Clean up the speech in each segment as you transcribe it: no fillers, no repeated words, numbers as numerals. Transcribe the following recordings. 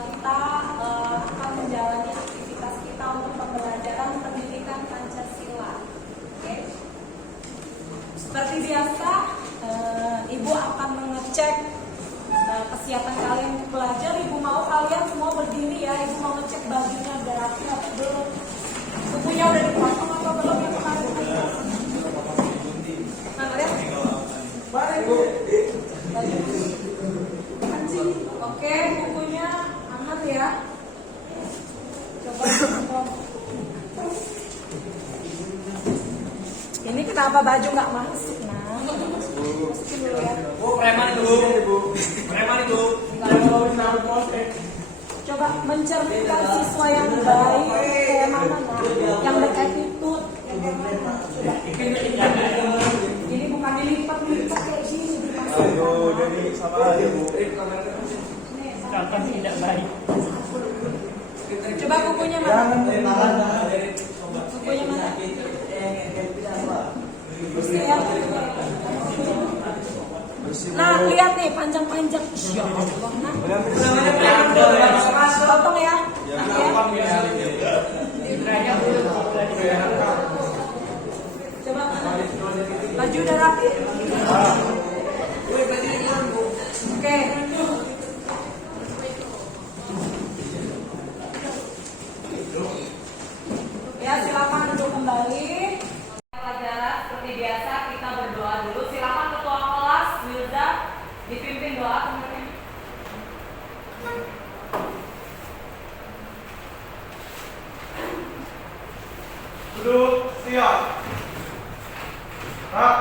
kita akan menjalani aktivitas kita untuk pembelajaran pendidikan Pancasila. Oke. Seperti biasa, Ibu akan mengecek kesiapan kalian untuk belajar. Ibu mau kalian semua berdiri ya. Ibu mau ngecek bajunya udah rapi atau belum. Bukunya udah dipotong atau belum yang kemarin. Nah, lihat. Oke, bukunya aman ya. Coba. Ini kenapa baju nggak masuk? Masukin dulu ya. Preman itu, Bu. Preman itu. Coba mencerminkan siswa yang baik kayak mana, yang berattitude, yang kayak mana. Coba. Ini bukan dilipat kayak gini. Ayo, jadi sama aja, Bu. Contoh tidak baik. Coba bukunya mana? Bukunya mana? Ya. Nah, lihat nih panjang-panjang. Potong ya. Coba baju udah rapi. Oke. Ya, silakan duduk kembali. Pelajaran seperti biasa kita berdoa dulu. Silakan ketua kelas Wilda dipimpin doa teman-teman. Duduk, siap. Rak.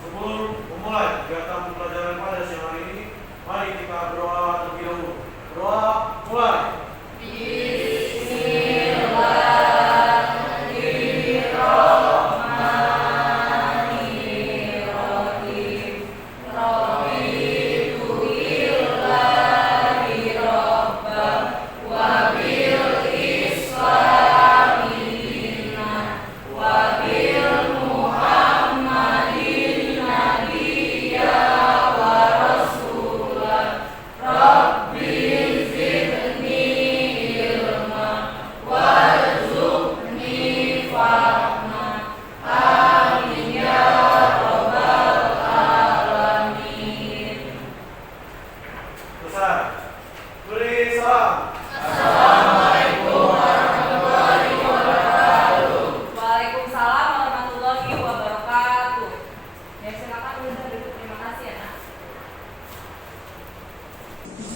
Sebelum memulai kegiatan pembelajaran pada siang hari ini, mari kita berdoa terlebih dahulu. Berdoa, mulai.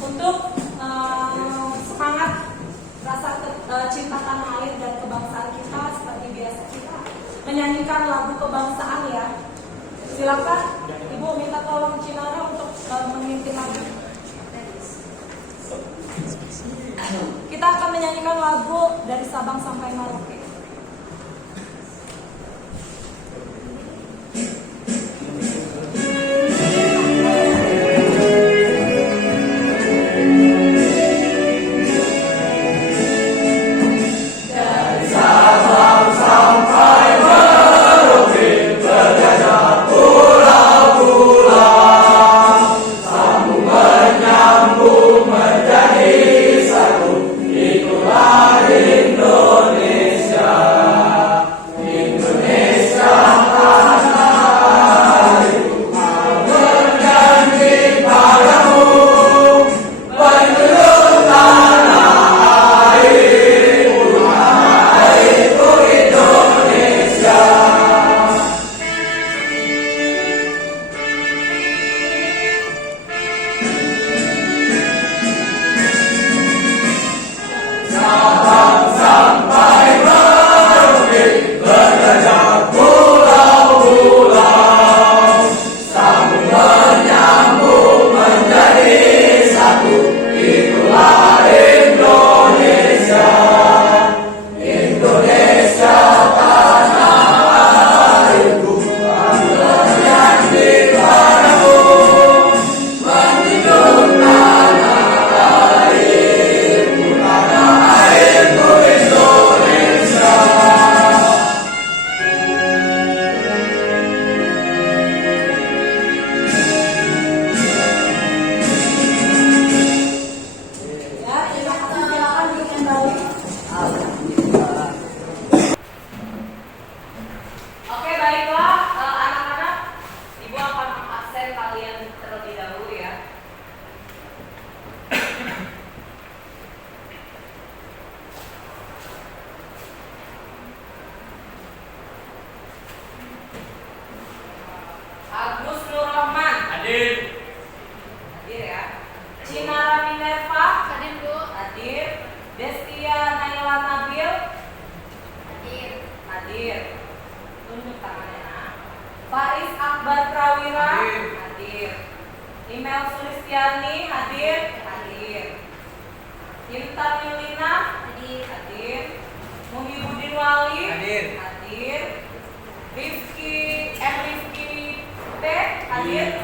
Untuk semangat rasa cinta tanah air dan kebangsaan kita, seperti biasa kita menyanyikan lagu kebangsaan ya. Silakan Ibu minta tolong Cinara untuk memimpin lagu. Kita akan menyanyikan lagu dari Sabang sampai Merauke. Indonesia. Shinara Minerva. Hadir Bu. Hadir. Destia Naila Nabil. Hadir. Hadir. Tunjuk tangannya. Faiz Akbar Prawira. Hadir. Hadir. Email Sulistiani. Hadir. Hadir. Intan Yulina. Hadir. Hadir. Muhyiddin Wali. Hadir. Hadir. Rifki P. Hadir.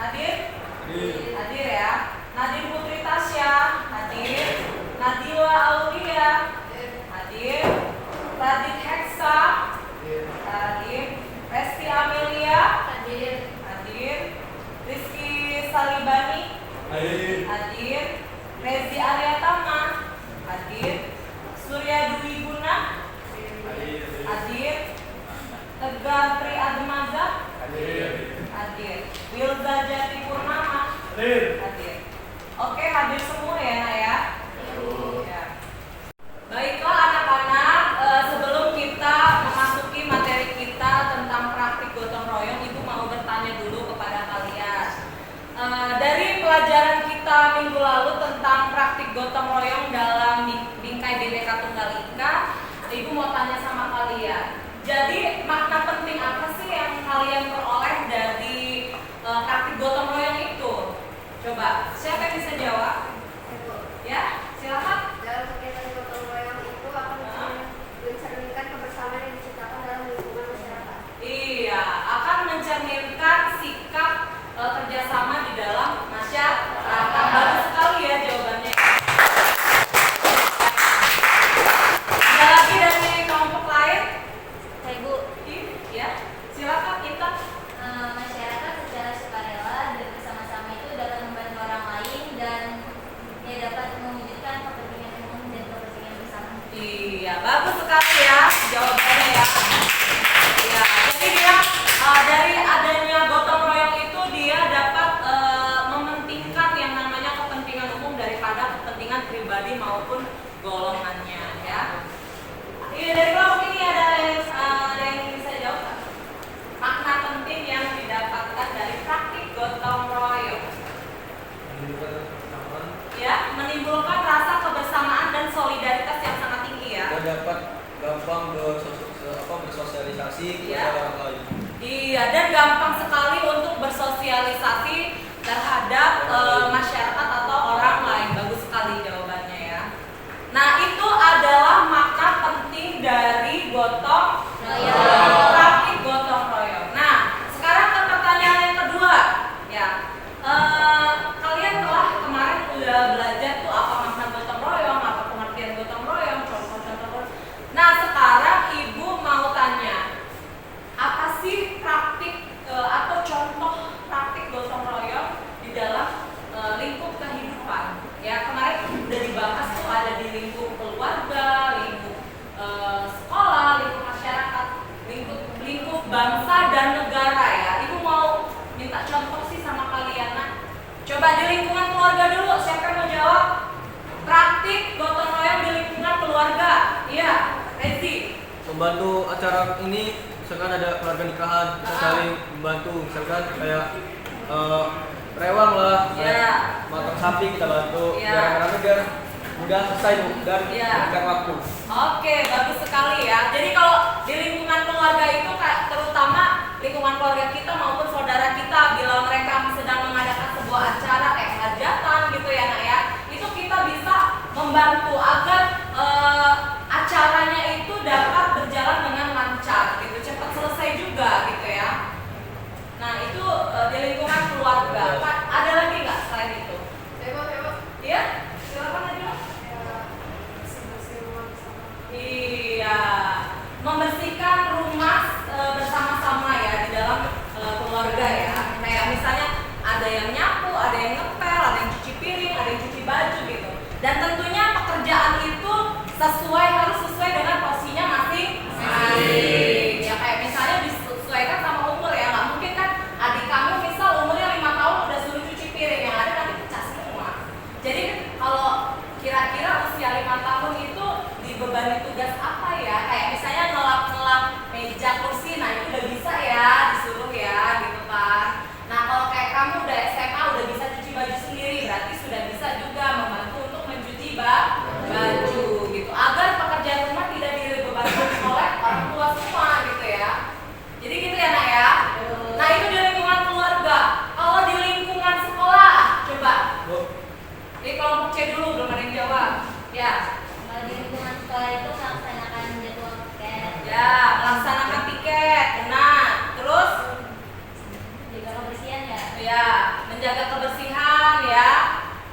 Hadir. Hadir ya. Nadir Putri Tasya. Hadir. Nadila Aulia. Hadir. Radit Heksa. Hadir. Resti Amelia. Hadir. Hadir. Rizky Salibani. Hadir. Rezi Aryatama. Hadir. Surya Dwi Guna. Hadir. Tegar Tri Admaza. Hadir. Wilda Jati Purnama. Hadir. Oke, hadir semua ya, Nak ya. Ya. Baiklah anak-anak, sebelum kita memasuki materi kita tentang praktik gotong royong, Ibu mau bertanya dulu kepada kalian. Dari pelajaran kita minggu lalu tentang praktik gotong royong dalam bingkai BPK Tunggal Ika, Ibu mau tanya sama kalian. Jadi makna penting apa sih yang kalian peroleh dari praktik gotong royong itu? Coba, siapa yang bisa jawab? Ya, silakan. Dalam kegiatan gotong royong itu akan mencerminkan kebersamaan yang diciptakan dalam lingkungan masyarakat. Iya, akan mencerminkan sikap kerjasama di dalam masyarakat. Bagus sekali ya jawabannya. Ada lagi dari kelompok lain? Ibu, Ya, silakan kita. masyarakat secara sukarela dan bersama-sama itu dapat membantu orang lain dan dapat mewujudkan kepentingan umum dan kepentingan bersama. Iya, bagus sekali ya jawabannya ya. Iya, jadi dia dari adanya gotong royong itu dia dapat mementingkan yang namanya kepentingan umum daripada kepentingan pribadi maupun golongannya ya. Iya, dari kelompok ini ada yang bisa jawab nggak? Makna penting yang didapatkan dari praktik gotong royong. Ya, menimbulkan rasa kebersamaan dan solidaritas yang sangat tinggi ya. Kita dapat gampang bersosialisasi Iya. kepada orang lain. Iya, dan gampang sekali untuk bersosialisasi terhadap masyarakat atau orang lain. Bagus sekali jawabannya ya. Nah, itu adalah makna penting dari gotong royong. Praktik gotong royong. Nah, sekarang ke pertanyaan yang kedua ya. Kalian telah kemarin udah belajar tuh apa makna gotong royong, apa pengertian gotong royong, contoh-contoh. Nah, sekarang Ibu mau tanya, apa sih praktik atau contoh praktik gotong royong di dalam lingkup kehidupan? Ya, kemarin udah dibahas tuh ada di lingkup keluarga, lingkup sekolah, lingkup masyarakat, lingkup bangsa dan negara ya. Ibu mau minta contoh sih sama kalian. Nah, coba di lingkungan keluarga dulu, siapa yang mau jawab? Praktik gotong royong di lingkungan keluarga. Iya, Rezi. Membantu acara ini, misalkan ada keluarga nikahan, kita saling membantu, misalkan kayak rewang lah, Iya. matang sapi kita bantu, Iya. biar rame biar mudah selesai Bu, dan Iya. berikan waktu. Oke, bagus sekali ya. Jadi kalau di lingkungan keluarga itu terutama lingkungan keluarga kita maupun saudara kita bila mereka sedang mengadakan sebuah acara kayak hajatan gitu ya Nak ya, itu kita bisa membantu agar acaranya itu dapat berjalan dengan lancar gitu, cepat selesai juga gitu ya. Nah, itu di lingkungan keluarga. Pak, ada lagi nggak selain itu? Iya? Silakan aja. Iya, membersihkan rumah bersama-sama ya di dalam keluarga ya. Kayak misalnya ada yang nyapu, ada yang ngepel, ada yang cuci piring, ada yang cuci baju gitu. Dan tentunya pekerjaan itu harus sesuai dengan porsinya masing-masing. Ya kayak misalnya disesuaikan sama umur ya. Nggak mungkin kan adik kamu misal umurnya 5 tahun udah suruh cuci piring, yang ada nanti pecah semua. Jadi kalau kira-kira usia 5 tahun itu dibebani tugas apa ya? Kayak misalnya ngelap-ngelap meja kursi, nah itu udah bisa ya disuruh ya gitu kan. Nah kalau kayak kamu udah SMA udah bisa cuci baju sendiri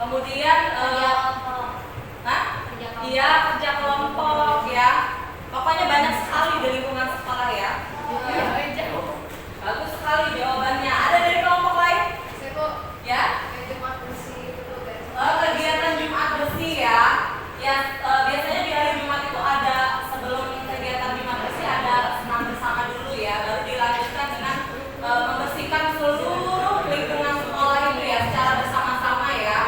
Kemudian Kerja kelompok. Hah? Kerja kelompok. Iya, kerja kelompok ya. Pokoknya banyak sekali di lingkungan sekolah ya. Bagus sekali jawabannya. Ada dari kelompok lain? Ya? Kegiatan Jumat bersih ya. Ya, biasanya di hari Jumat itu ada, sebelum kegiatan Jumat bersih ada senam bersama dulu ya, baru dilanjutkan dengan membersihkan seluruh lingkungan sekolah itu ya secara bersama-sama ya.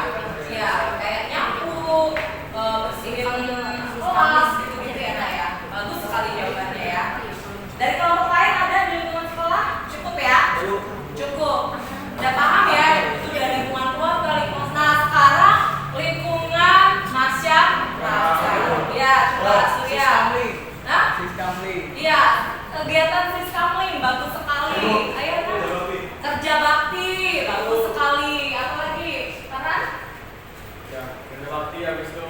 Ya, kayak nyapu, bersihin kelas gitu-gitu ya, Nak ya. Bagus sekali jawabannya ya. Dari kelompok lain ada di lingkungan sekolah? Cukup ya? Cukup. Udah paham ya? Itu dari lingkungan keluarga, lingkungan. Nah, sekarang lingkungan masyarakat. Ya, coba Surya. Nah? Iya, kegiatan Siskamling bagus sekali. Ayo, Nak. Kerja bakti bagus sekali. Apa lagi? Farhan? Ya, kerja bakti habis itu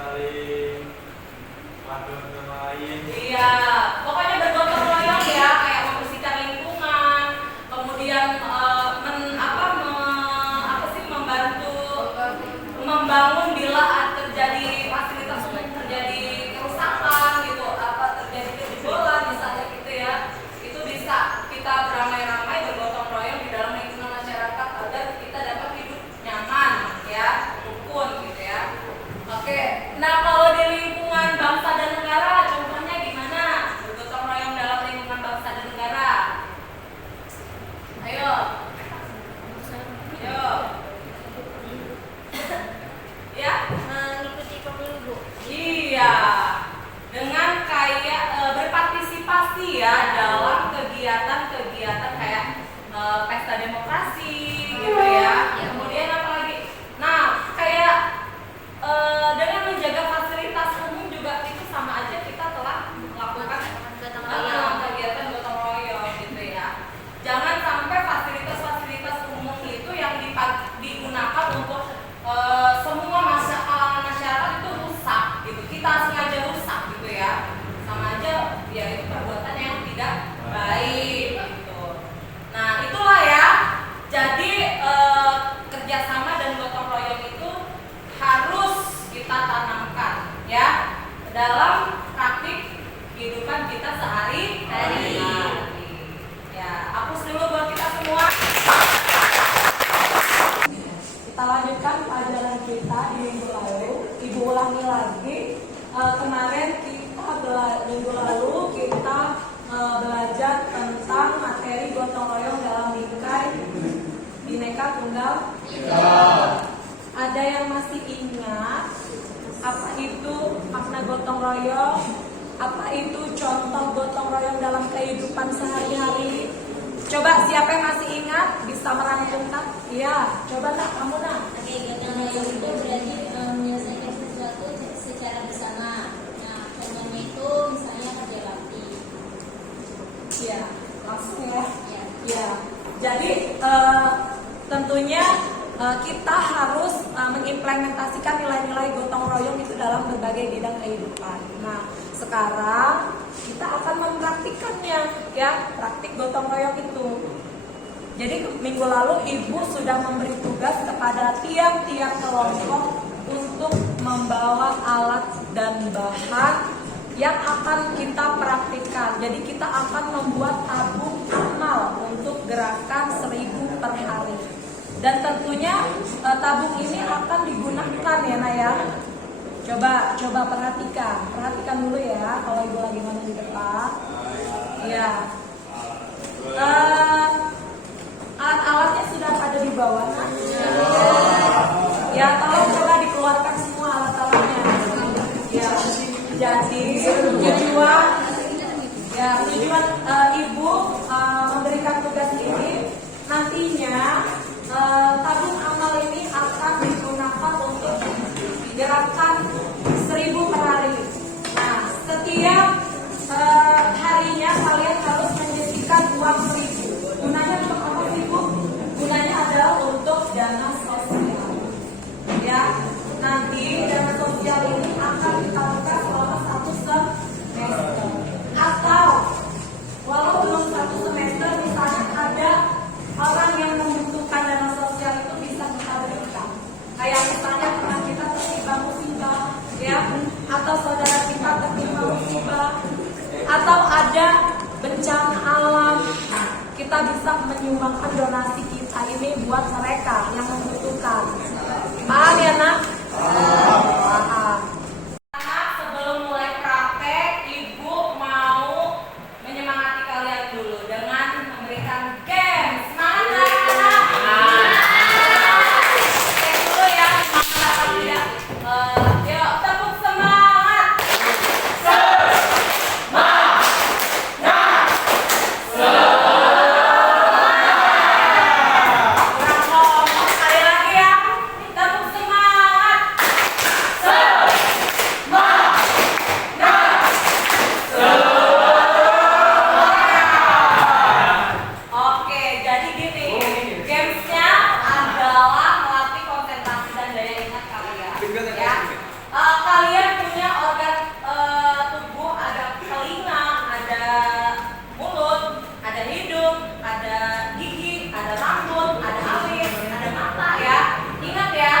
saling bantu sama lain. Iya, pokoknya bergotong royong ya, kayak membersihkan lingkungan, kemudian membangun bila terjadi fasilitas umum terjadi kerusakan gitu, terjadi kejebolan misalnya gitu ya, itu bisa kita beramai-ramai bergotong royong di dalam lingkungan masyarakat agar kita dapat hidup nyaman ya, rukun gitu ya. Oke, nah kalau di lingkungan bangsa dan negara contohnya gimana bergotong royong dalam lingkungan bangsa dan negara? Ayo. Ya, Mengikuti pemilu, Bu. iya, dengan kayak berpartisipasi ya dalam kegiatan-kegiatan kayak pesta demokrasi gitu ya. Kemudian apa lagi? Nah, kayak dengan menjaga fasilitas umum juga itu sama aja kita telah melakukan kegiatan gotong royong gitu ya. Jangan sampai fasilitas-fasilitas umum itu yang digunakan untuk semua masyarakat itu rusak gitu, kita sengaja rusak gitu ya, sama aja ya itu perbuatan yang tidak baik gitu. Nah itulah ya, jadi kerjasama dan gotong royong itu harus kita tanamkan ya dalam praktik kehidupan kita sehari-hari. Ya, hapus dulu buat kita semua. Kita lanjutkan pelajaran kita di minggu lalu. Ibu ulangi lagi. Kemarin minggu lalu kita belajar tentang materi gotong royong dalam bingkai Bhinneka Tunggal Ika. Ada yang masih ingat apa itu makna gotong royong? Apa itu contoh gotong royong dalam kehidupan sehari-hari? Coba siapa yang masih ingat bisa merangkumkan? Iya, coba Nak, kamu Nak. Oke, gotong royong itu berarti menyelesaikan sesuatu secara bersama. Nah, contohnya itu misalnya kerja bakti. Iya, langsung ya. Ya. Ya, jadi tentunya kita harus mengimplementasikan nilai-nilai gotong royong itu dalam berbagai bidang kehidupan. Nah, sekarang kita akan mempraktikannya, ya, praktik gotong royong itu. Jadi minggu lalu Ibu sudah memberi tugas kepada tiap-tiap kelompok untuk membawa alat dan bahan yang akan kita praktikkan. Jadi kita akan membuat tabung amal untuk gerakan 1000 per hari. Dan tentunya tabung ini akan digunakan ya Naya. Coba perhatikan dulu ya kalau Ibu lagi ngomong di depan. Ya. Alat-alatnya sudah ada di bawah Nak. Ya, tolong coba dikeluarkan semua alat-alatnya. Ya. Jadi tujuan Ibu memberikan tugas ini nantinya tabung amal ini akan digunakan untuk gerakan 1000 per hari. Nah, setiap harinya kalian harus menyisihkan uang 1000. Gunanya untuk apa sih Bu? Gunanya adalah untuk dana sosial. Kayak misalnya teman kita tertimpa musibah, ya, atau saudara kita tertimpa musibah, atau ada bencana alam, kita bisa menyumbangkan donasi kita ini buat mereka yang membutuhkan. Paham ya, Nak? Paham. Anak, sebelum mulai praktek, Ibu mau menyemangati kalian dulu dengan memberikan games. Semangat, anak-anak? Cek dulu ya, semangat atau tidak. Yuk, tepuk semangat. Kurang ngomong, sekali lagi ya. Tepuk semangat. Oke, jadi gini, gamesnya adalah melatih konsentrasi dan daya ingat kalian. Ya, kalian punya organ tubuh, ada telinga, ada mulut, ada hidung, ada gigi, ada rambut, ada alis, ada mata ya. Ingat ya.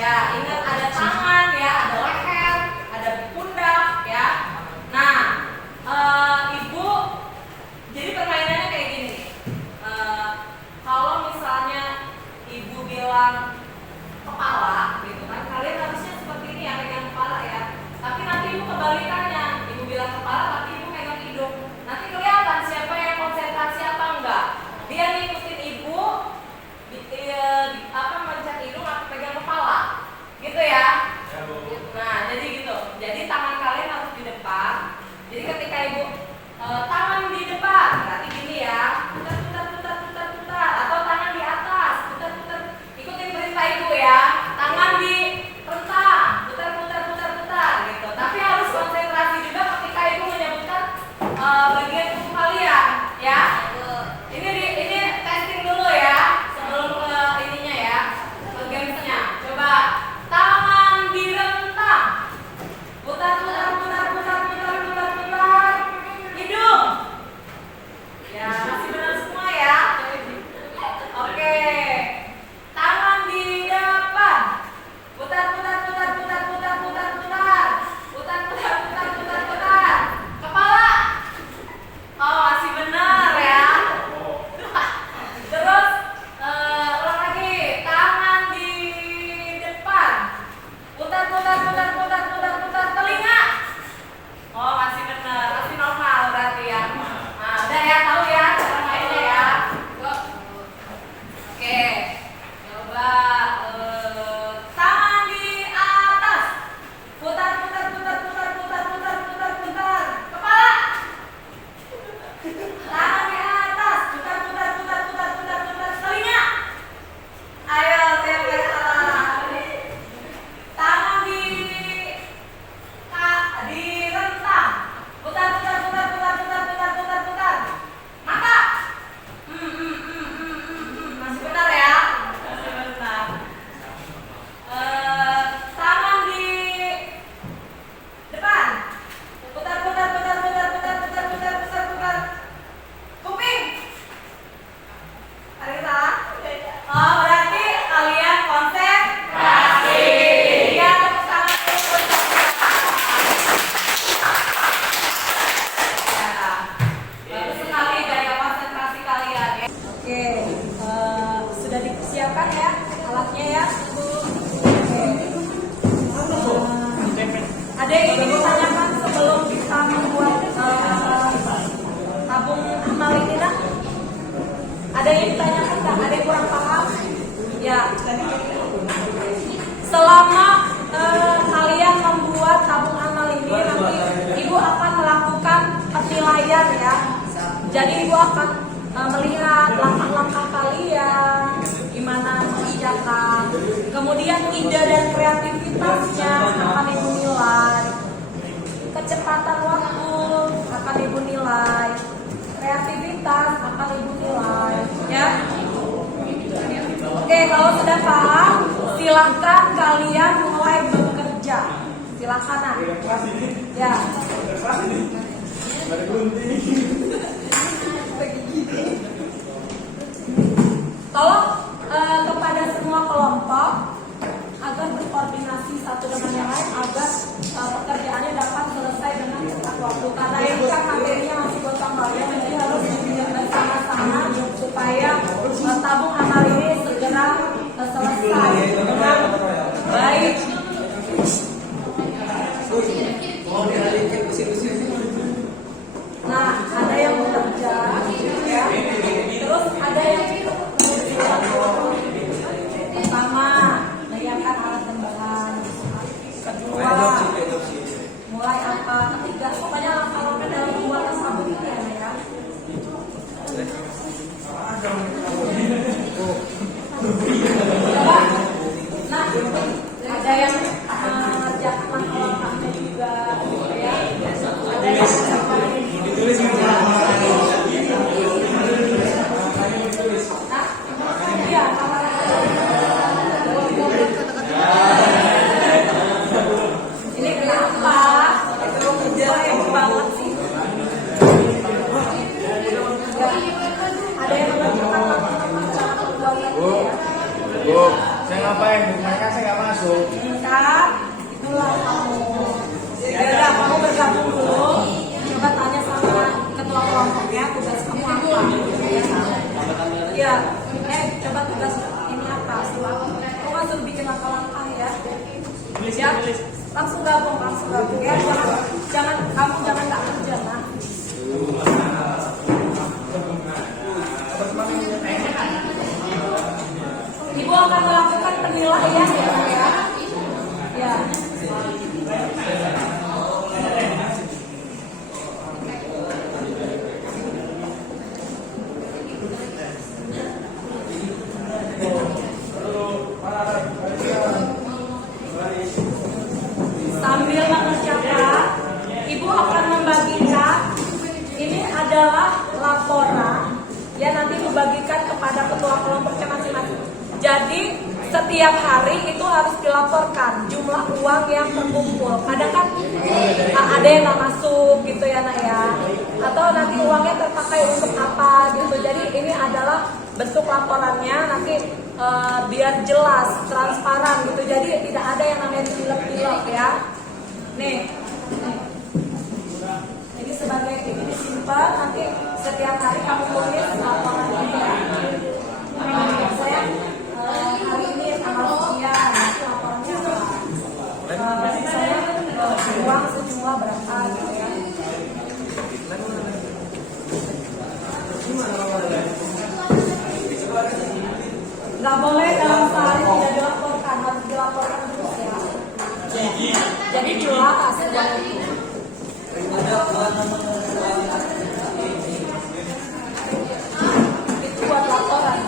Ya, ingat ada tangan ya, ada leher, ada pundak ya. Nah, Ibu, jadi permainannya kayak gini. Kalau misalnya Ibu bilang kepala gitu kan, kalian harusnya seperti ini ya, pegang kepala ya. Tapi nanti Ibu kebalikannya, Ibu bilang kepala tapi Ibu pegang hidung. Nanti kelihatan siapa yang konsentrasi apa enggak. Dia ngikutin Ibu mencet hidung atau pegang kepala. Gitu ya. Nah, jadi gitu. Jadi tangan kalian harus di depan. Jadi ketika Ibu tangan di depan, berarti gini ya. Putar. Atau tangan di atas. Putar. Ikutin perintah Ibu ya. Tangan di rentang. Putar gitu. Tapi harus konsentrasi juga ketika Ibu menyebutkan bagian tubuh kalian ya. Ini testing dulu ya sebelum ke ininya ya, ke gamesnya. Coba tangan direntang, putar, hidung. Ya masih benar semua ya. Oke, tangan di depan, putar, kepala. Oh masih benar ya. Terus ulang lagi, tangan di depan, putar, telinga. Oh masih benar, masih normal berarti ya. Nah udah ya, tahu ya cara mainnya ya. Oke, coba tangan di atas, putar, kepala. Tangan di atas, putar, telinga. Ayo, siapa yang salah? Tangan di rentang, putar, mata. Masih benar ya? Masih benar. Tangan di depan, putar. Kuping. Ada yang salah? Oh, berarti kalian konsentrasi. Ya, tepuk tangan dulu. Ya, bagus sekali gaya konsentrasi kalian ya. Oke, sudah disiapkan ya alatnya ya. Ada yang ingin ditanyakan sebelum kita membuat tabung amal ini, Nak? Ada yang ditanyakan nggak? Ada yang kurang paham? Ya. Selama kalian membuat tabung amal ini, nanti Ibu akan melakukan penilaian ya. Jadi Ibu akan melihat langkah-langkah kalian, gimana mengerjakan, kemudian ide dan kreativitasnya akan Ibu nilai, kecepatan waktu akan Ibu nilai, kreativitas akan Ibu nilai ya. Oke, kalau sudah paham, silahkan kalian mulai bekerja. Silahkan, Nak. Ya. Tolong kepada semua kelompok mulai apa ketiga, pokoknya langkah-langkah dalam pembuatan sabun ini ya, ya. Nah, ada yang ngerjakan langkah-langkahnya juga, ya. Ada yang iya, ini kenapa? Banyak banget sih. Ada yang mengerjakan langkah-langkah pembuatannya ya. Bu, saya ngapain? Mereka saya nggak masuk. Bentar, itulah kamu. Ya udah, kamu bergabung dulu. Coba tanya sama ketua kelompoknya tugas kamu apa. Ya, coba tugas ini apa? Kamu kan suruh bikin langkah-langkah ya. Ya, langsung gabung ya. Jangan kamu jangan nggak kerja nah. Ibu akan melakukan penilaian ya. Ya. Sambil mengerjakan, Ibu akan membagikan, ini adalah laporan ya, nanti membagikan kepada ketua kelompoknya masing-masing. Jadi setiap hari itu harus dilaporkan jumlah uang yang terkumpul. Kadang kan ada yang nggak masuk gitu ya nak ya, atau nanti uangnya terpakai untuk apa gitu. Jadi ini adalah bentuk laporannya nanti biar jelas, transparan gitu. Jadi tidak ada yang namanya tilep-tilep ya. Nih, jadi sebagai ini simpan, nanti setiap hari kamu tulis laporannya ya. Saya hari ini tanggal sekian, nanti laporannya apa? Saya uang sejumlah berapa gitu ya. Nggak boleh dalam sehari tidak dilaporkan, harus dilaporkan terus ya. Jadi jelas uang itu. Itu buat laporan.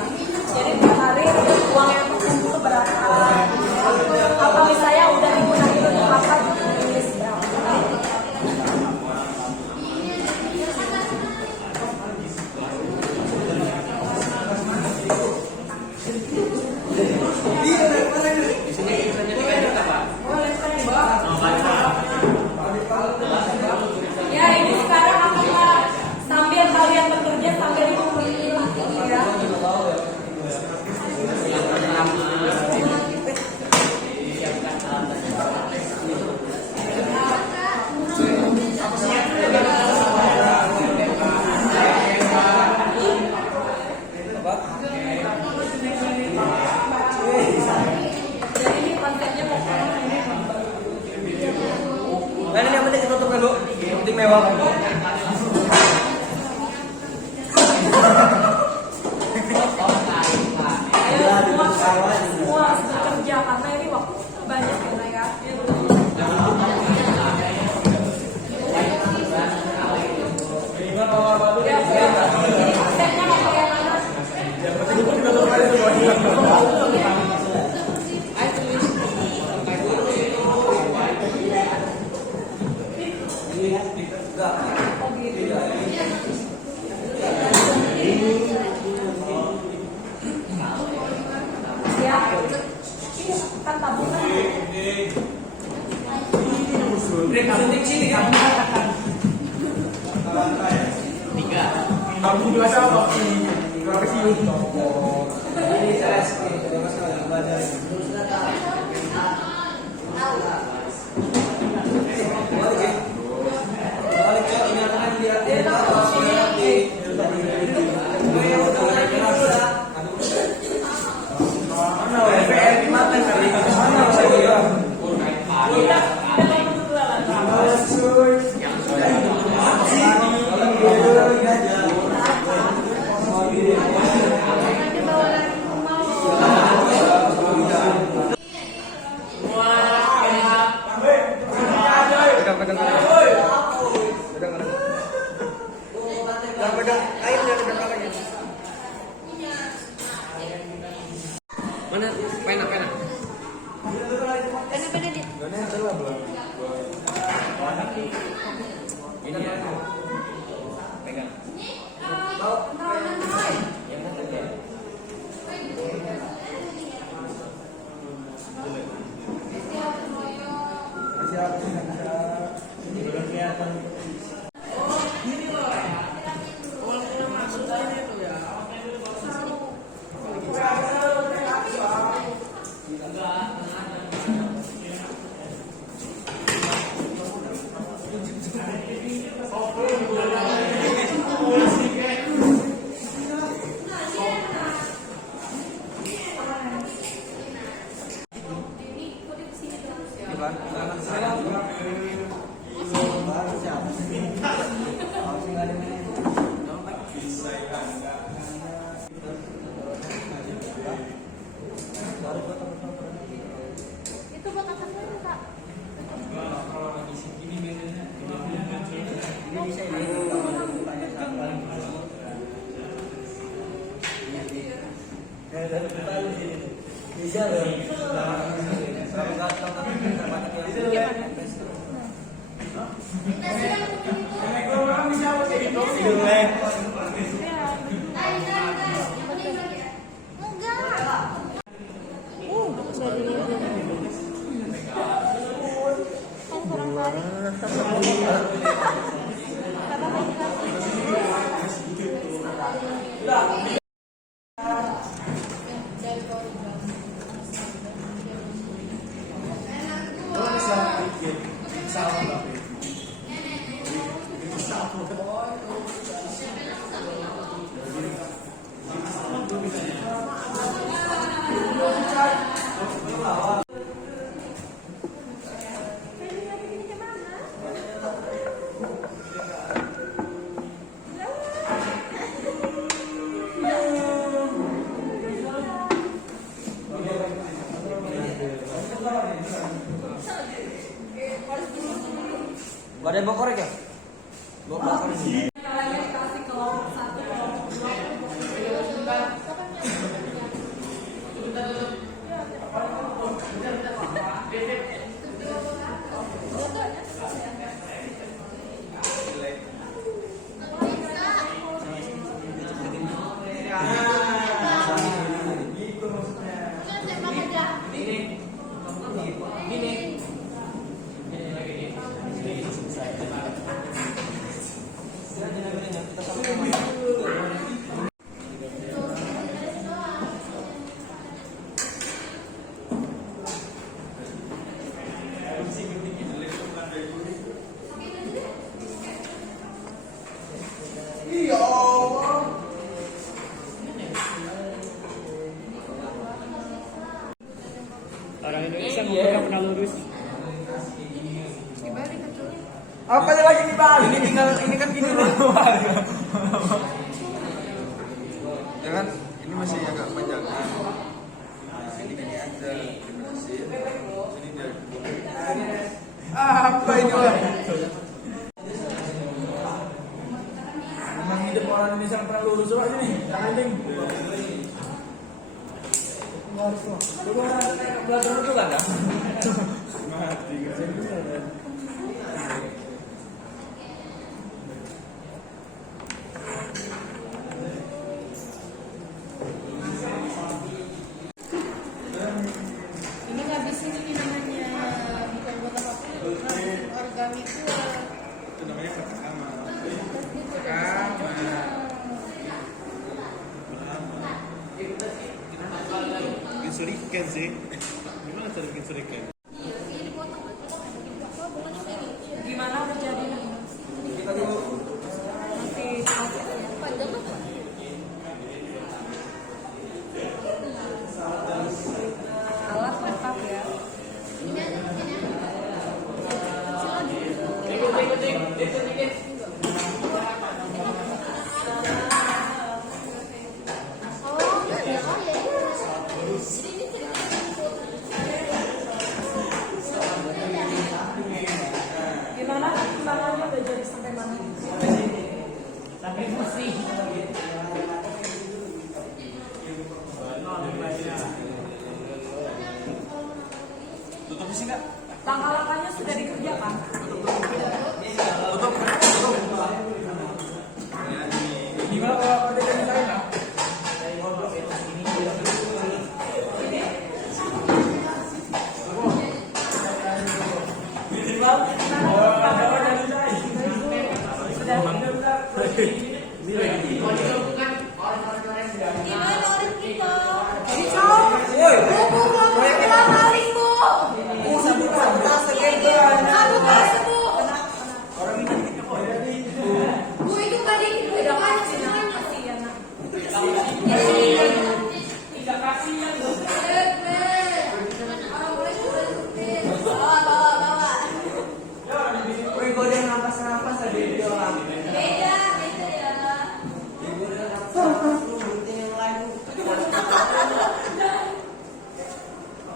Jadi tiap hari uang yang terkumpul berapa? Apa misalnya udah digunakan untuk apa? Tulis berapa? Ya ini sekarang akan sambil kalian bekerja sambil ibu memilah ya. Jadi ini konsepnya pokoknya ini. Nah, ini yang penting ditutupkan bu, yang penting mewah. Semua harus bekerja karena ini waktu banyak ya. Ini konsepnya mau kayak mana? Oh gitu. Ya, kan tabungan. Belum kelihatan. Itu bakal sampai Kak. Gak ada yang bawa korek ya? Bawa korek. Kasih kelompok 1, kelompok 2, Orang Indonesia nggak pernah lurus. Apa lagi dibalik? Ini tinggal ini kan gini loh. Ya kan ini masih agak panjang. Nah, ini gini aja. Ini dari Apa ini orang? Memang hidup orang Indonesia yang pernah lurus coba sini. Jangan ding. Dulu orang belajar itu kan? mati. Ini nggak bisa ini namanya bukan buat apapun, organik Itu namanya pertama. Bikin suriken sih. Gimana cara bikin suriken? gimana udah jadi Kita dulu. nanti panjang tuh. alat lengkap ya. Ini aja, ini aja. Oh, iya, iya. Jadi ini Gimana perkembangannya udah jadi sampai mana? Sampai pusing. Tutup sih enggak? Langkah-langkahnya sudah dikerjakan. Tutup. Gimana kalau ada yang lain? Ini Gimana orang kita? Bu itu tadi udah banyak semuanya. Beda ya.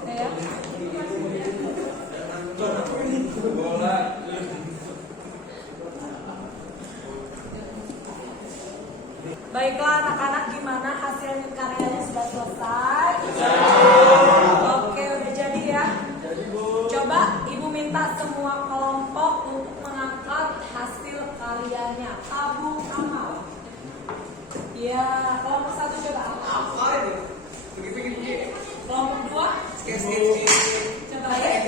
Ya. Baiklah anak-anak, gimana hasil karyanya sudah selesai? Oke, udah jadi ya. Coba ibu minta semua kelompok untuk mengangkat hasil karyanya. Tabung amal. Ya, kelompok 1 coba. Kelompok 2. Coba ya.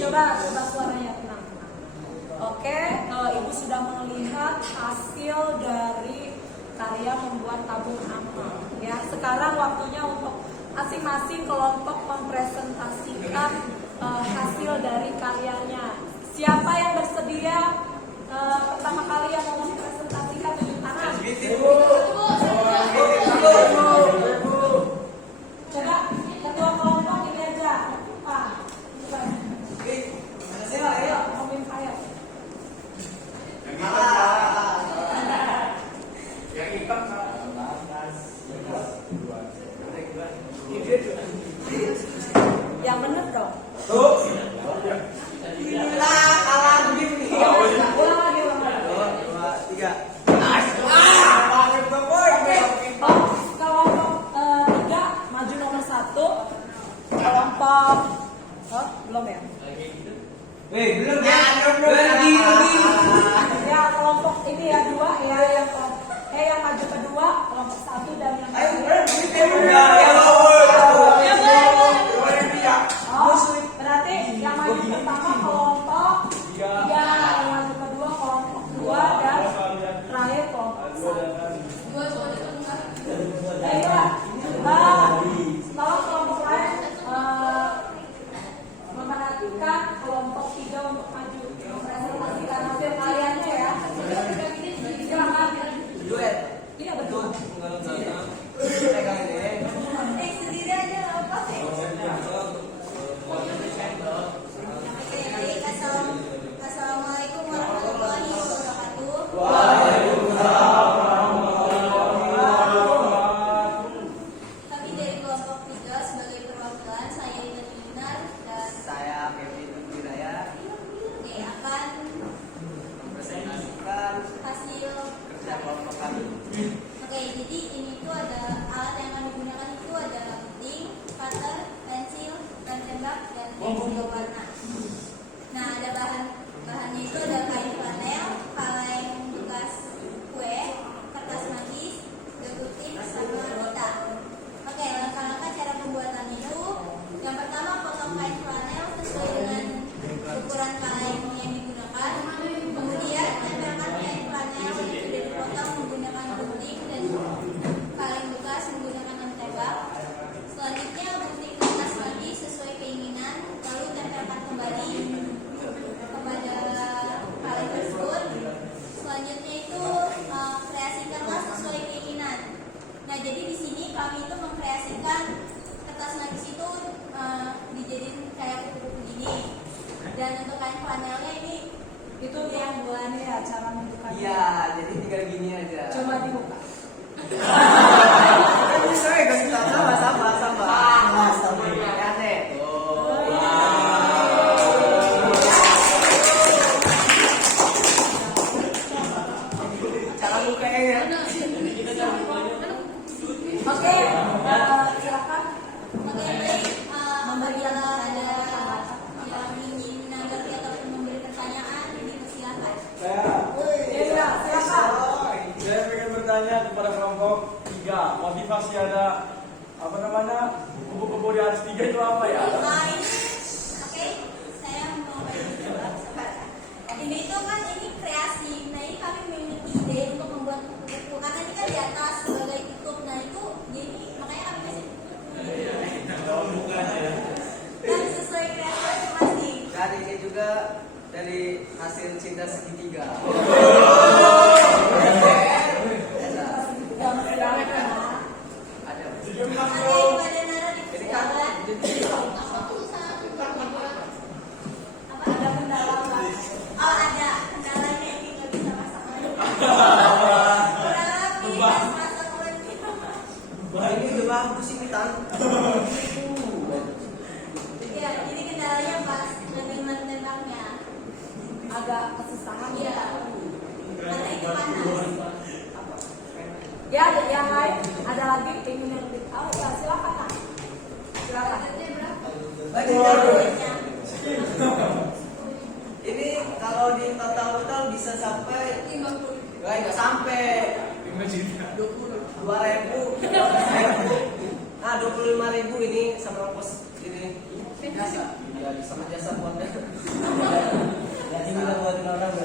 Coba suaranya tenang. Oke, ibu sudah melihat hasil dari karya membuat tabung amal. Ya, sekarang waktunya untuk masing-masing kelompok mempresentasikan hasil dari karyanya. Siapa yang bersedia pertama kali yang mau mempresentasikan, tunjuk tangan. Coba ketua kelompok ini aja. Pak. Ayo, ngomongin saya. Yang bener dong. Belum ya? Ya, kelompok ini ya 2 ya, yang maju kedua, kelompok 1 dan yang berarti yang maju pertama kelompok 3, yang maju kedua kelompok 2 dan terakhir kelompok 1. Baiklah. Setelah kelompok lain memerhatikan kelompok 3 untuk maju mempresentasikan hasil karyanya ya. Silakan. Iya betul. Sendiri aja apa sih? Oke, baik. Assalamualaikum warahmatullahi wabarakatuh. Waalaikumsalam. Kami dari kelompok 3 sebagai perwakilan, saya Ida Dinar dan Saya Kevin Wiraya Oke, akan mempresentasikan hasil. kerja kelompok kami. Oke, jadi ini tuh ada alat yang kami gunakan itu ada gunting, cutter, pensil, lem tembak, dan pensil warna. Nah, ada bahannya itu ada kain flanel, kaleng bekas kue, kertas magis, debu tips, sama pita. Oke, langkah-langkah cara pembuatannya itu, yang pertama potong kain flanel sesuai dengan ukuran kaleng yang digunakan. Kemudian tempelkan kain flanel yang sudah dipotong menggunakan gunting dan kaleng bekas menggunakan lem tembak. Selanjutnya gunting kertas magis sesuai keinginan, lalu tempelkan kembali kepada kaleng tersebut. Selanjutnya itu kreasikanlah sesuai keinginan. Nah, jadi di sini kami itu mengkreasikan kertas magis itu dijadiin kayak kupu-kupu gini. Dan untuk kain flanelnya ini Itu yang buahnya ya, cara membukanya. Iya, jadi tinggal gini aja. Coba dibuka. Sama. Ya, Teh. Cara bukanya. Oke, silakan. Oke, baik. Apabila ada yang ingin menanggapi ataupun memberi pertanyaan, dipersilakan. Ya, silakan. kendalanya kepada kelompok 3. Motivasi ada apa namanya? Kubu-kubu di atas 3 itu apa ya? Nah ini, oke, saya mau jawab sekarang. Ini itu kan ini kreasi. Nah ini kami memiliki ide untuk membuat buku karena ini kan di atas sebagai tutup. Nah itu jadi makanya kami kasih buku. Dan sesuai kreasi masing-masing. Dan ini juga dari hasil cinta segitiga. Ini udah bagus ini Tan. Ya, jadi kendalanya pas lebih menembaknya Agak kesusahan ya, ya. karena itu panas. Ya, ya hai. Ada lagi ingin yang lebih tahu ya silakan Kak. Silakan. Harganya. Ini kalau di total bisa sampai 50. nggak sampai 2.000. Nah 25.000 ini sama ongkos ini. Ya sama jasa buatnya.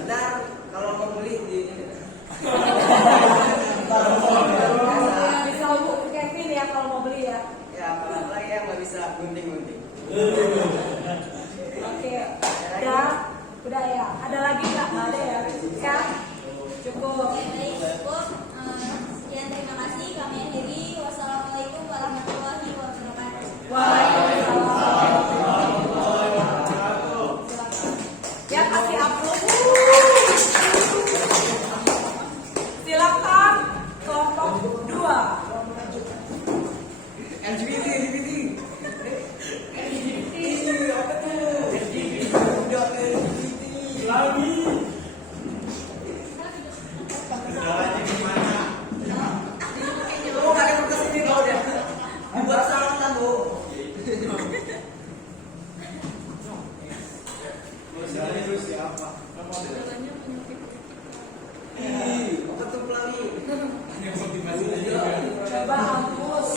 Dan kalau mau beli di ini. Bisa hubungi Kevin ya kalau mau beli ya. Ya kalau lagi yang nggak bisa gunting-gunting. Oke. Udah ya. Ada lagi nggak? Nggak ada ya. Ya. Cukup. Oke, baik, cukup. Sekian, terima kasih. Kami akhiri. Wassalamualaikum warahmatullahi wabarakatuh. Ya kasih upload. Silakan kelompok 2. LGBT. Kendalanya gimana? Oh, nggak ada kertas ini kau deh. Buat salatan bu. Terus siapa? Apa tuh pelangi? Coba hapus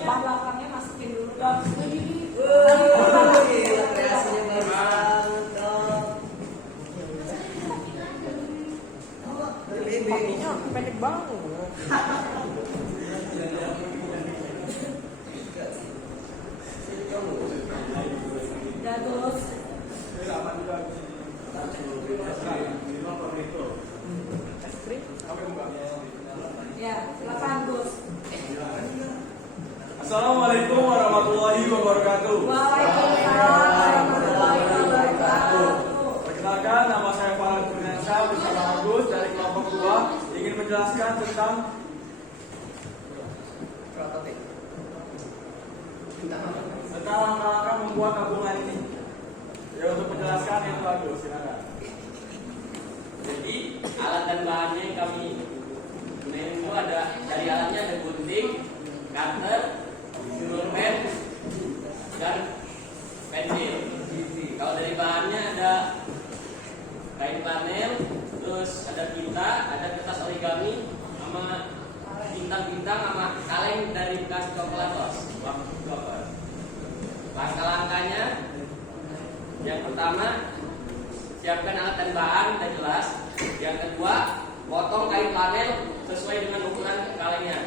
belakangnya masukin dulu dong. Gila, kreasinya bagus banget dong. Babynya Pendek banget. Ya terus. Ya, silakan Gus. Assalamualaikum warahmatullahi wabarakatuh. Waalaikumsalam warahmatullahi wabarakatuh. Perkenalkan, nama saya Farhan Kurniansyah bersama Agus dari kelompok 2 ingin menjelaskan tentang langkah-langkah membuat tabungan ini. Ya untuk menjelaskan itu Agus, silakan. Jadi alat dan bahannya yang kami gunakan itu ada dari alatnya ada gunting, cutter, pulpen, dan pensil. Kalau dari bahannya ada kain panel, terus ada tinta, ada kertas origami, sama bintang-bintang, sama kaleng dari bekas kalkulator. Langkah-langkahnya, yang pertama siapkan alat dan bahan, udah jelas. Yang kedua, potong kain panel sesuai dengan ukuran kalengnya.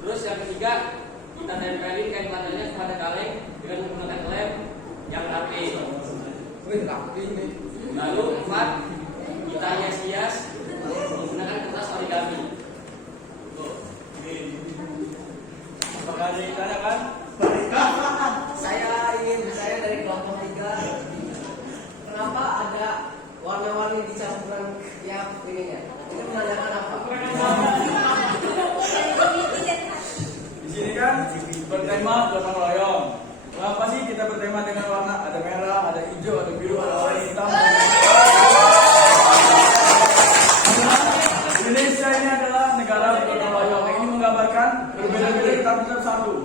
Terus yang ketiga, kita tempelin kain panelnya kepada kaleng dengan menggunakan lem yang rapi. Lalu 4, kita hias-hias menggunakan kertas origami. Apakah ada yang ditanyakan? Saya dari kelompok 3. Kenapa ada warna-warni di campuran tiap ininya? Itu menandakan apa? Di sini kan bertema gotong royong. Kenapa sih kita bertema dengan warna? Ada merah, ada hijau, ada biru, ada warna hitam. Indonesia ini adalah negara gotong royong. Ini menggambarkan berbeda-beda kita tetap satu.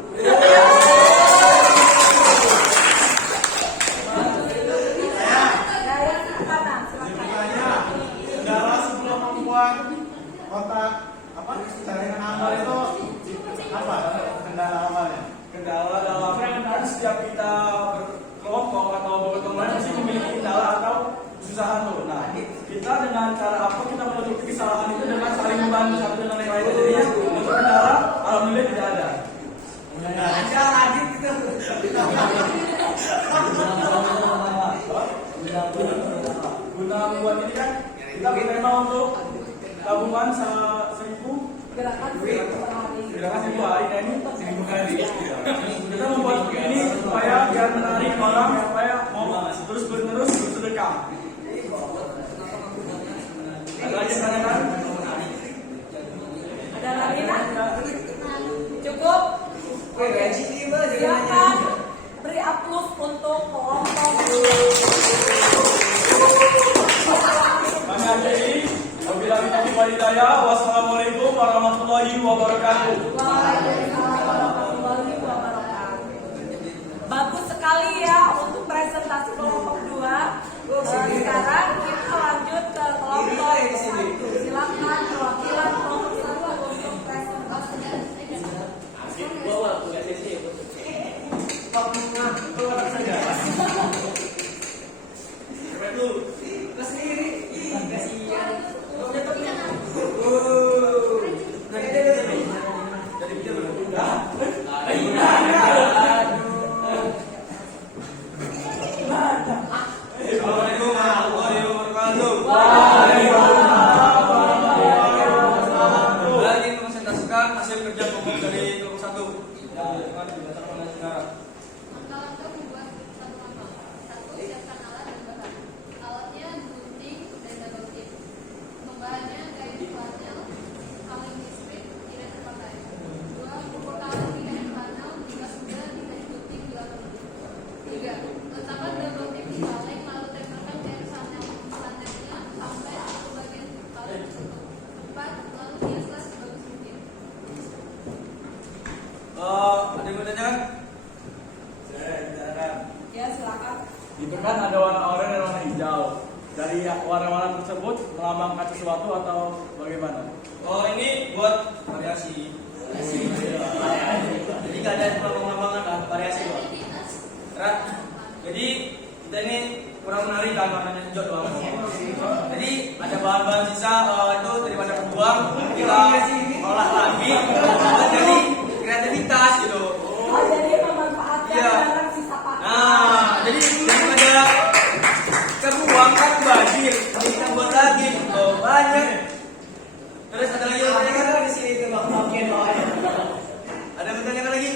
Kendala sebelum membuat kontak apa jaringan amal itu apa kendala amalnya? Kendala dalam kan setiap kita berkelompok atau bergotong royong pasti memiliki kendala atau kesusahan tuh. Nah, kita dengan cara apa kita menutupi kesalahan itu dengan saling membantu satu dengan yang lain. Jadinya untuk kendala alhamdulillah tidak ada. Ada adit gitu. Guna membuat ini kan kita bertema untuk tabungan 1.000 Gerakan seribu hari. gerakan 1.000 hari. Nah ini 1.000 kali. Kita membuat ini supaya biar menarik orang supaya mau terus bersedekah. Ada lagi pertanyaan? Ada lagi nak? Cukup? Silakan. Silakan beri aplaus untuk kelompok. Kami akhiri. Wabillahi taufiq wal hidayah. Wassalamualaikum warahmatullahi wabarakatuh. Waalaikumsalam warahmatullahi wabarakatuh. Bagus sekali ya untuk presentasi kelompok 2. Sekarang kita lanjut ke kelompok 1. Silakan perwakilan kelompok 1 untuk presentasi. Bawa tugas sesi. Assalamualaikum warahmatullahi wabarakatuh. Saya ingin mempresentasikan hasil kerja kelompok dari kelompok 1. Langkah-langkah membuat satu amal. 1. Siapkan alat dan bahan. Alatnya gunting dan double tip. Bahannya kain flanel, kaleng listrik, tidak terpakai. 2. Pupuk alat di kain flanel jika sudah tidak gunting bila perlu. 3. Letakkan double tip di kaleng lalu tempelkan kain flanelnya sampai satu bagian kaleng tertutup. 4. Lalu hiaslah sebagus mungkin. Ada yang mau tanyakan? Ya silakan. Itu kan ada warna oranye dan warna hijau. Dari warna-warna tersebut melambangkan sesuatu atau bagaimana? Oh, ini buat variasi. Jadi nggak ada melambang-lambangan kan, variasi doang. Right? Jadi kita ini kurang menarik kan warnanya hijau doang. Jadi ada bahan-bahan sisa itu daripada kebuang kita olah lagi jadi kreativitas gitu. Oh, jadi memanfaatkan Iya. barang sisa pakai. Nah, jadi daripada kebuang kan banjir, jadi kita buat lagi gitu banyak. Terus ada lagi yang pertanyaan di sini itu bang, ada pertanyaan lagi?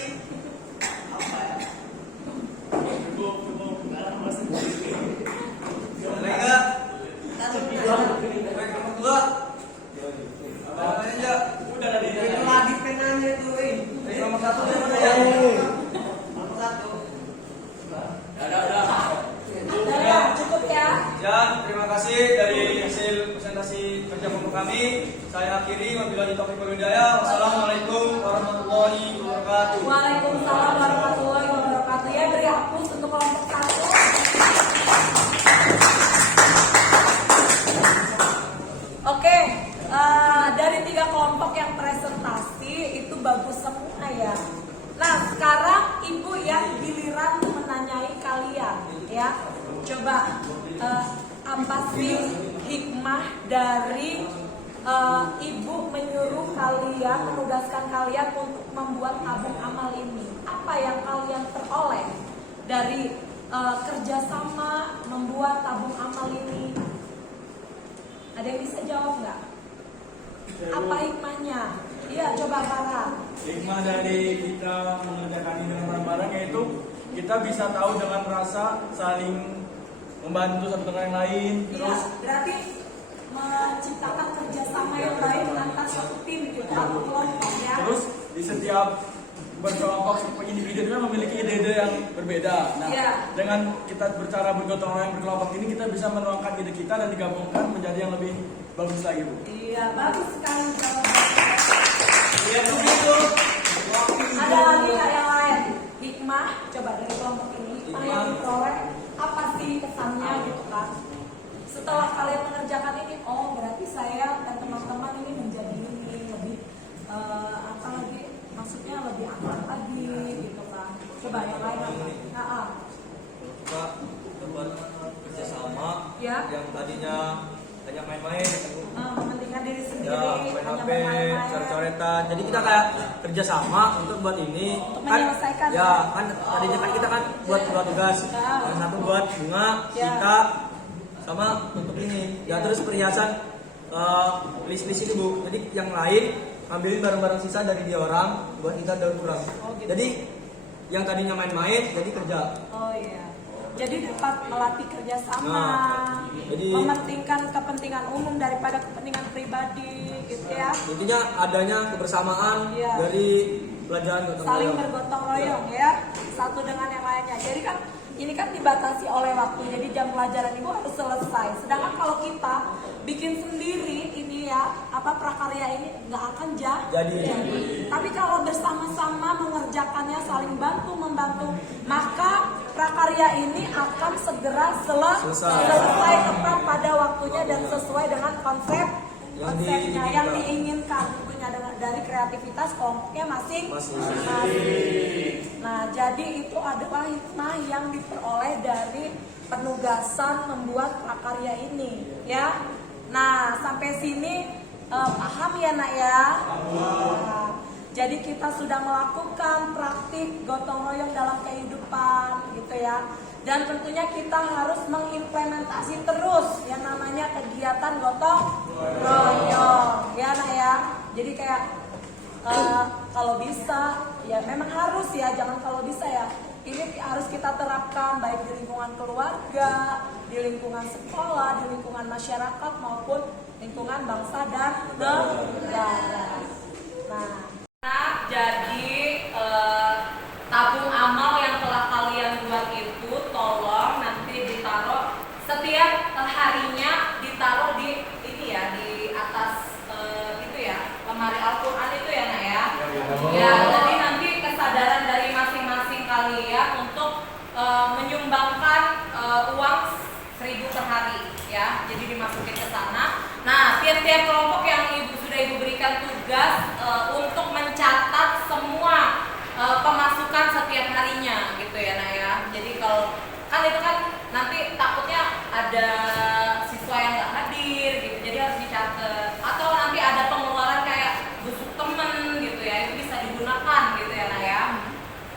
Ada lagi nggak? Baik, nomor 2. Ada lagi nggak? Udah ada di Itu lagi penanya tuh, Baik, nomor 1 yang mana ya? Nomor 1. Udah ya, cukup ya. Dan terima kasih dari hasil presentasi kerja kelompok kami. Saya akhiri, wabillahi taufiq wal hidayah. Wassalamualaikum warahmatullahi wabarakatuh. Waalaikumsalam warahmatullahi wabarakatuh. Ya beri aplaus untuk kelompok 1. Oke, dari 3 kelompok yang presentasi itu bagus semua ya. Nah sekarang ibu yang giliran menanyai kalian ya. Coba apa sih hikmah dari ibu menyuruh kalian, menugaskan kalian untuk membuat tabung amal ini? Apa yang kalian peroleh dari kerjasama membuat tabung amal ini? Ada yang bisa jawab nggak? Apa hikmahnya? Iya, coba Farhan. Hikmah dari kita mengerjakan ini dengan bareng-bareng yaitu kita bisa tahu dengan rasa saling membantu satu dengan yang lain. Iya, Terus berarti menciptakan kerjasama yang baik antar satu tim gitu atau kelompok ya. terus di setiap berkelompok individu itu kan memiliki ide-ide yang berbeda. Nah, Iya. dengan kita bercara bergotong royong berkelompok ini kita bisa menuangkan ide kita dan digabungkan menjadi yang lebih bagus lagi, Bu. Iya, bagus sekali jawabannya. Iya begitu. Ada lagi nggak yang lain? Hikmah, coba dari kelompok ini, hikmah yang diperoleh apa sih kesannya gitu kan? Setelah kalian mengerjakan ini, oh berarti saya dan teman-teman ini menjadi apa lagi? Maksudnya lebih akrab lagi gitu kan. Coba yang lain apa? Nah, Kita buat kerjasama ya. yang tadinya hanya main-main, Mementingkan diri sendiri, ya main hanya HP, bermain-main. coret-coretan. Jadi kita kayak kerjasama untuk buat ini. Untuk Kan, menyelesaikan. ya kan tadinya kan kita kan buat dua tugas. Ya. Yang satu buat bunga, Ya. kita sama untuk ini. Ya terus perhiasan list-list ini Bu. Jadi yang lain ambilin barang-barang sisa dari dia orang buat kita daur kurang. Oh, gitu. Jadi yang tadinya main-main jadi kerja. Oh iya. Jadi dapat melatih kerjasama, Nah, jadi- mementingkan kepentingan umum daripada kepentingan pribadi, gitu ya. Intinya adanya kebersamaan Iya. dari pelajaran gotong Saling royong. bergotong royong ya, satu dengan yang lainnya. Jadi kan ini kan dibatasi oleh waktu, jadi jam pelajaran ibu harus selesai. Sedangkan kalau kita bikin sendiri ini ya, apa prakarya ini nggak akan Jadi. Tapi kalau bersama-sama mengerjakannya, saling bantu membantu, maka prakarya ini akan segera selesai tepat pada waktunya dan sesuai dengan konsepnya yang diinginkan tentunya dari kreativitas kelompoknya masing-masing. Nah, jadi itu adalah hikmah yang diperoleh dari penugasan membuat prakarya ini, ya. Nah, sampai sini paham ya nak ya? Nah, jadi kita sudah melakukan praktik gotong royong dalam kehidupan, gitu ya. Dan tentunya kita harus mengimplementasi terus yang namanya kegiatan gotong royong, ya nak ya. Jadi kayak kalau bisa, ya memang harus ya, jangan kalau bisa ya. Ini harus kita terapkan baik di lingkungan keluarga, di lingkungan sekolah, di lingkungan masyarakat maupun lingkungan bangsa dan negara. Nah, jadi tabung amal yang telah kalian buat itu tolong nanti ditaruh setiap harinya, ditaruh di ini ya, di atas itu ya, lemari Al-Quran itu ya nak ya. Ya, jadi nanti kesadaran dari masing-masing kalian untuk menyumbangkan uang 1.000 per hari ya, jadi dimasukin ke sana. Nah, tiap-tiap kelompok yang ibu berikan tugas untuk mencatat semua pemasukan setiap harinya gitu ya nak ya. Jadi kalau kan itu kan nanti takutnya ada siswa yang nggak hadir gitu, jadi harus dicatat. Atau nanti ada pengeluaran kayak busuk temen gitu ya, itu bisa digunakan gitu ya nak ya.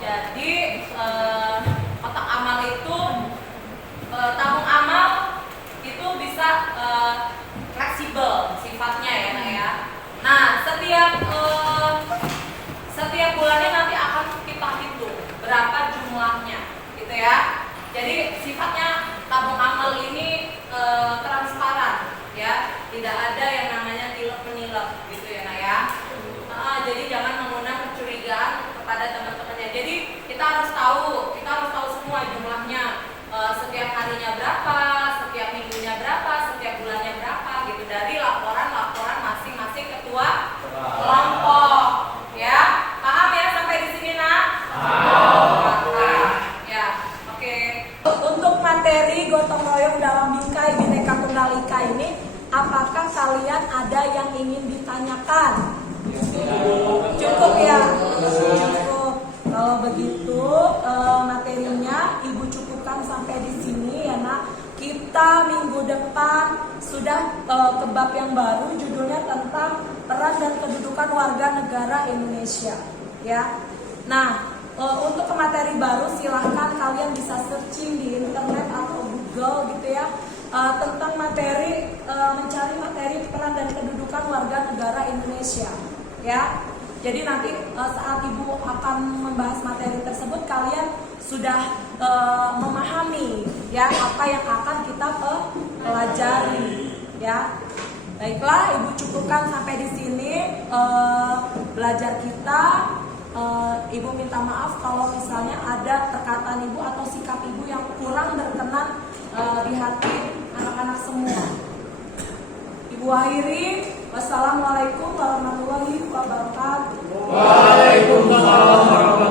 Jadi kotak amal itu tabung amal itu bisa fleksibel sifatnya ya nak ya. Nah, setiap bulannya nanti akan kita hitung berapa jumlahnya gitu ya. Jadi sifatnya tabung amal ini transparan ya, tidak ada yang namanya tilep-menilep gitu ya nak ya. Jadi jangan mengundang kecurigaan kepada teman-temannya. Jadi kita harus tahu semua jumlahnya, setiap harinya berapa, setiap minggunya berapa, setiap bulannya berapa gitu, dari laporan masing-masing ketua kelompok ya. Paham ya sampai di sini nak? Paham. Ya, oke. Untuk materi gotong royong dalam bingkai Bhinneka Tunggal Ika ini, apakah kalian ada yang ingin ditanyakan? Cukup ya? Cukup. Kalau begitu materinya ibu cukupkan sampai di sini ya nak. Kita minggu depan sudah ke bab yang baru, judulnya tentang peran dan kedudukan warga negara Indonesia ya. Nah, untuk ke materi baru silahkan kalian bisa searching di internet atau Google gitu ya, tentang materi mencari materi peran dan kedudukan warga negara Indonesia ya. Jadi nanti saat ibu akan membahas materi tersebut, kalian sudah memahami ya apa yang akan kita pelajari ya. Baiklah, ibu cukupkan sampai di sini belajar kita. Ibu minta maaf kalau misalnya ada perkataan ibu atau sikap ibu yang kurang berkenan di hati anak-anak semua. Ibu akhiri, wassalamualaikum warahmatullahi wabarakatuh. Waalaikumsalam warahmatullahi wabarakatuh.